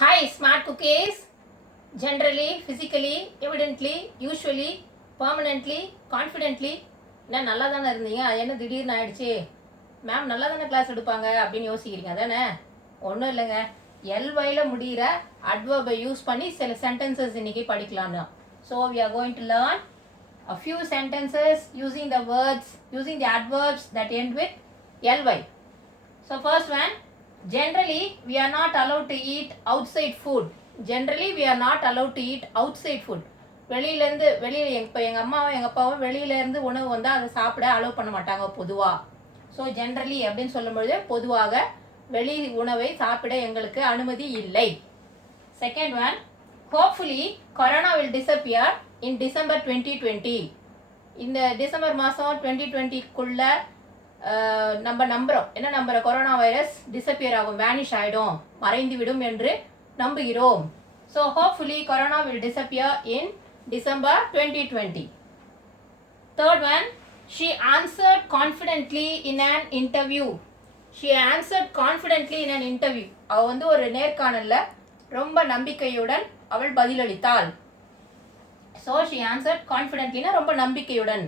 Hi, smart cookies. Generally, physically, evidently, usually, permanently, confidently. என்ன நல்லா தானே இருந்தீங்க, அது என்ன திடீர்னு ஆயிடுச்சு? மேம் நல்லா தானே கிளாஸ் எடுப்பாங்க அப்படின்னு யோசிக்கிறீங்க தானே? ஒன்றும் இல்லைங்க. எல்வையில் முடிகிற அட்வர்பை யூஸ் பண்ணி சில சென்டென்சஸ் இன்னைக்கு படிக்கலாம்னு. So we are going to learn a few sentences using the words, using the adverbs that end with ly. So first one, generally we are not allowed to eat outside food. Generally we are not allowed to eat outside food. வெளியிலேருந்து இப்போ எங்கள் அம்மாவும் எங்கள் அப்பாவும் வெளியிலேருந்து உணவு வந்தால் அதை சாப்பிட அலோவ் பண்ண மாட்டாங்க பொதுவாக. ஸோ ஜென்ரலி அப்படின்னு சொல்லும்பொழுது பொதுவாக வெளி உணவை சாப்பிட எங்களுக்கு அனுமதி இல்லை. Second one, hopefully corona will disappear in December 2020. இந்த டிசம்பர் மாதம் 2020க்குள்ளே நம்ம நம்புகிறோம். என்ன நம்புகிறோம்? கொரோனா வைரஸ் டிஸப்பியர் ஆகும், வேனிஷ் ஆகிடும், மறைந்து விடும் என்று நம்புகிறோம். So hopefully corona will disappear in December 2020. Third one, she answered confidently in an interview. She answered confidently in an interview. அவள் வந்து ஒரு நேர்காணலில் ரொம்ப நம்பிக்கையுடன் அவள் பதிலளித்தாள். ஸோ she answered confidently, ரொம்ப நம்பிக்கையுடன்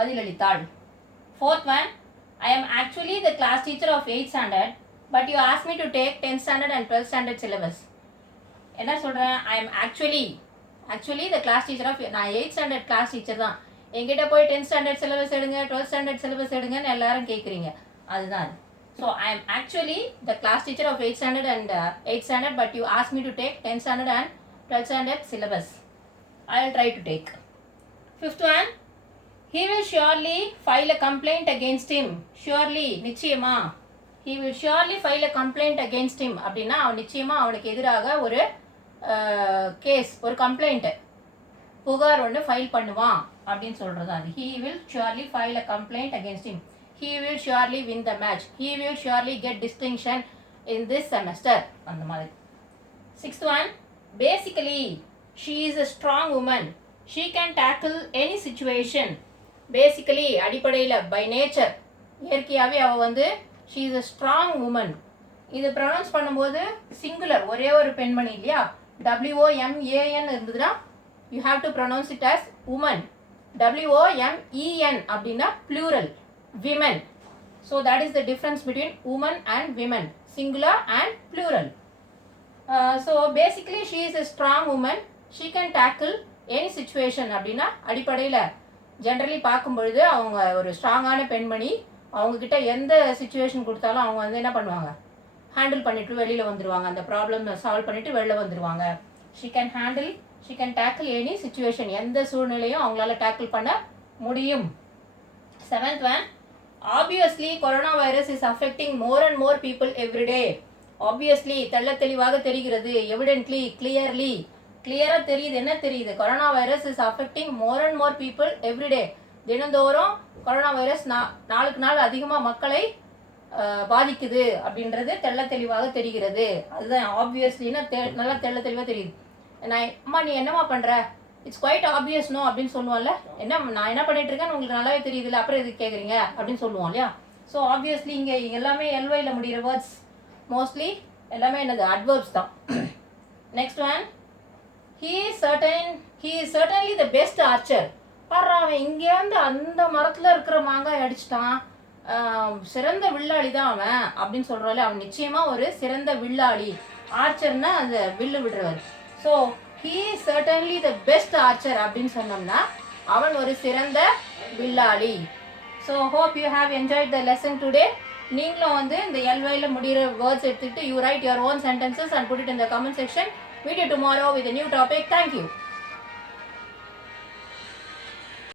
பதிலளித்தாள். Fourth one, I am actually the class teacher of 8th standard, but you asked me to take 10th standard and 12th standard syllabus. என்ன சொல்கிறேன்? I am actually the class teacher of, நான் 8th standard class teacher தான். என்கிட்ட போய் 10th standard syllabus எடுங்க, 12th standard syllabus எடுங்கன்னு எல்லாரும் கேட்குறீங்க. அதுதான். So I am actually the class teacher of 8th standard and 8th standard, but you asked me to take 10th standard and 12th standard syllabus. I will try to take. Fifth one, he will surely file a complaint against him. Surely, நிச்சயமா. He will surely file a complaint against him. அப்படின்னா அவன் நிச்சயமா அவனுக்கு எதிராக ஒரு case, ஒரு complaint, புகார் ஒன்று ஃபைல் பண்ணுவான் அப்படின்னு சொல்கிறது அது. He will surely file a complaint against him. He will surely win the match. He will surely get distinction in this semester. அந்த மாதிரி. Sixth one, basically, she is a strong woman. She can tackle any situation. Basically, அடிப்படையில், by nature, இயற்கையாகவே அவள் வந்து she is a strong woman. இது pronounce பண்ணும்போது singular, ஒரே ஒரு பெண்மணி இல்லையா? WOMAN இருந்ததுன்னா you have to pronounce it as woman. WOMEN அப்படின்னா plural, women. So that is the difference between woman and women, singular and plural. So basically she is a strong woman. She can tackle any situation. அப்படின்னா அடிப்படையில் generally பார்க்கும்பொழுது அவங்க ஒரு ஸ்ட்ராங்கான பெண்மணி. அவங்கக்கிட்ட எந்த சுச்சுவேஷன் கொடுத்தாலும் அவங்க வந்து என்ன பண்ணுவாங்க? ஹேண்டில் பண்ணிவிட்டு வெளியில் வந்துடுவாங்க. அந்த ப்ராப்ளம் சால்வ் பண்ணிவிட்டு வெளியில் வந்துடுவாங்க. she can tackle any situation. எந்த சூழ்நிலையும் அவங்களால டேக்கிள் பண்ண முடியும். Seventh one, obviously corona virus is affecting more and more people every day. obviously தெள்ள தெளிவாக தெரிகிறது, evidently, clearly, கிளியராக தெரியுது. என்ன தெரியுது? Corona virus is affecting more and more people everyday. தினந்தோறும் கொரோனா வைரஸ் நாளுக்கு நாள் அதிகமாக மக்களை பாதிக்குது அப்படின்றது தெள்ள தெளிவாக தெரிகிறது. அதுதான் ஆப்வியஸ்லின்னா நல்லா தெள்ள தெளிவாக தெரியுது. அம்மா நீ என்னம்மா பண்ணுற? இட்ஸ் குவைட் ஆப்வியஸ் நோ அப்படின்னு சொல்லுவோம்ல. நான் என்ன பண்ணிட்டு இருக்கேன்னு உங்களுக்கு நல்லாவே தெரியுதுல்ல, அப்புறம் எதுக்கு கேட்குறீங்க அப்படின்னு சொல்லுவோம் இல்லையா? ஸோ ஆப்வியஸ்லி இங்கே எல்லாமே எல்வையில் முடிகிற வேர்ட்ஸ் மோஸ்ட்லி எல்லாமே என்னது? அட்வர்ப்ஸ் தான். Next one, he is certainly the best archer. பாரு, அவன் இங்கேருந்து அந்த மரத்தில் இருக்கிற மாங்காய் அடிச்சிட்டான், சிறந்த வில்லாளி தான் அவன் அப்படின்னு சொல்கிறாள். அவன் நிச்சயமாக ஒரு சிறந்த வில்லாளி. ஆர்ச்சர்னா அந்த வில்லு விடுறவர். So he is certainly the best archer அப்படின்னு சொன்னோம்னா அவன் ஒரு சிறந்த வில்லாளி. So hope you have enjoyed the lesson today. நீங்களும் வந்து இந்த எல்வையில் முடிகிற வேர்ட்ஸ் எடுத்துக்கிட்டு you write your own sentences and put it in the comment section. Meet you tomorrow with a new topic. Thank you.